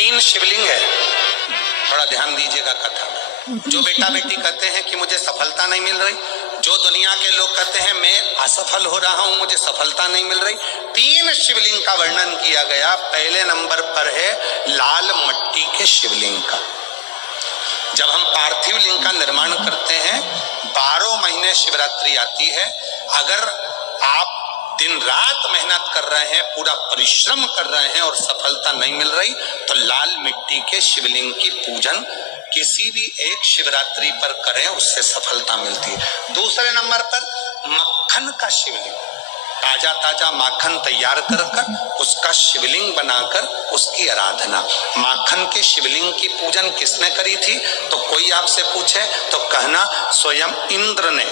तीन शिवलिंग है, थोड़ा ध्यान दीजिएगा कथा में। जो बेटा बेटी कहते हैं कि मुझे सफलता नहीं मिल रही, जो दुनिया के लोग कहते हैं मैं असफल हो रहा हूं, मुझे सफलता नहीं मिल रही, तीन शिवलिंग का वर्णन किया गया। पहले नंबर पर है लाल मट्टी के शिवलिंग का। जब हम पार्थिव लिंग का निर्माण करते हैं, 12 महीने शिवरात्रि आती है, अगर आप दिन रात मेहनत कर रहे हैं, पूरा परिश्रम कर रहे हैं और सफलता नहीं मिल रही, तो लाल मिट्टी के शिवलिंग की पूजन किसी भी एक शिवरात्रि पर करें, उससे सफलता मिलती है। दूसरे नंबर पर मक्खन का शिवलिंग, ताजा ताजा माखन तैयार कर उसका शिवलिंग बनाकर उसकी आराधना। माखन के शिवलिंग की पूजन किसने करी थी? तो कोई आपसे पूछे तो कहना स्वयं इंद्र ने,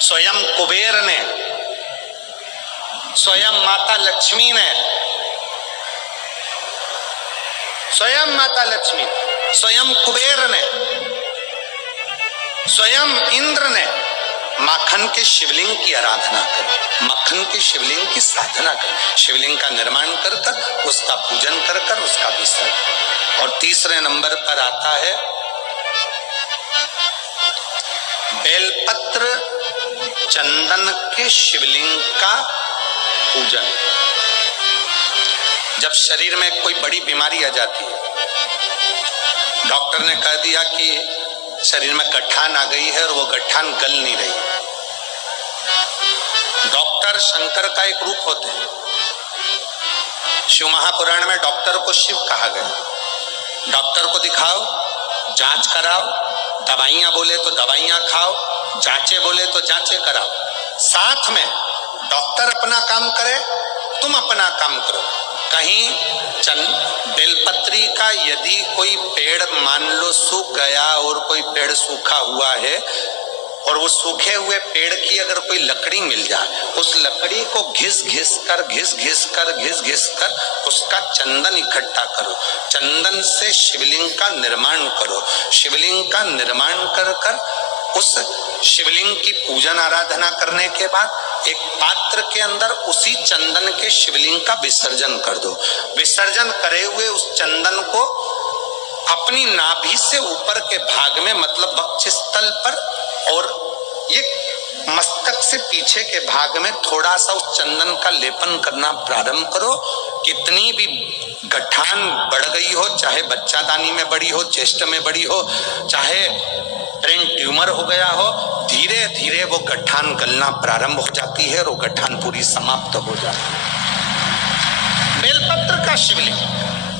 स्वयं कुबेर ने, स्वयं माता लक्ष्मी ने, स्वयं माता लक्ष्मी, स्वयं कुबेर ने, स्वयं इंद्र ने माखन के शिवलिंग की आराधना कर, मक्खन के शिवलिंग की साधना कर, शिवलिंग का निर्माण कर उसका पूजन कर उसका विसर्जन। और तीसरे नंबर पर आता है बेलपत्र चंदन के शिवलिंग का पूजन। जब शरीर में कोई बड़ी बीमारी आ जाती है, डॉक्टर ने कह दिया कि शरीर में गठान आ गई है और वो गठान गल नहीं रही, डॉक्टर शंकर का एक रूप होते हैं। शिव महापुराण में डॉक्टर को शिव कहा गया। डॉक्टर को दिखाओ, जांच कराओ, दवाइयां बोले तो दवाइयां खाओ, जांचे बोले तो जांचे कराओ। साथ में डॉक्टर अपना काम करे, तुम अपना काम करो। कहीं बेलपत्री का यदि कोई पेड़ मान लो सूख गया और कोई पेड़ सूखा हुआ है, और वो सूखे हुए पेड़ की अगर कोई लकड़ी मिल जाए, उस लकड़ी को घिस घिस कर उसका चंदन इकट्ठा करो, चंदन से शिवलिंग का निर्माण करो, शिवलिंग का निर्माण कर उस शिवलिंग की पूजन आराधना करने के बाद एक पात्र के अंदर उसी चंदन के शिवलिंग का विसर्जन कर दो। विसर्जन करे हुए उस चंदन को अपनी नाभि से ऊपर के भाग में, मतलब वक्षस्थल पर और ये मस्तक से पीछे के भाग में थोड़ा सा उस चंदन का लेपन करना प्रारंभ करो। कितनी भी गठान बढ़ गई हो, चाहे बच्चादानी में बड़ी हो, चेस्ट में बड़ी हो, चाहे ब्रेन ट्यूमर हो गया हो, धीरे धीरे वो गठान गलना प्रारंभ हो जाती है और वो गठान पूरी समाप्त हो जाती है। बेलपत्र का शिवलिंग,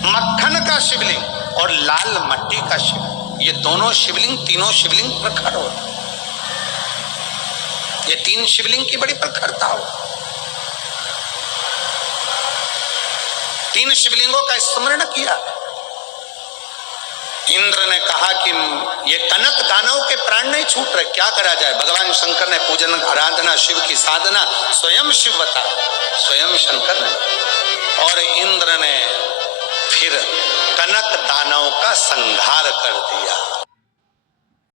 मक्खन का शिवलिंग और लाल मट्टी का शिवलिंग, ये दोनों शिवलिंग, तीनों शिवलिंग प्रखर हो। ये तीन शिवलिंग की बड़ी प्रखरता हो। तीन शिवलिंगों का स्मरण किया। इंद्र ने कहा कि ये कनक दानव के प्राण नहीं छूट रहे, क्या करा जाए? भगवान शंकर ने पूजन आराधना शिव की साधना स्वयं शिव बता, स्वयं शंकर ने, और इंद्र ने फिर कनक दानव का संहार कर दिया।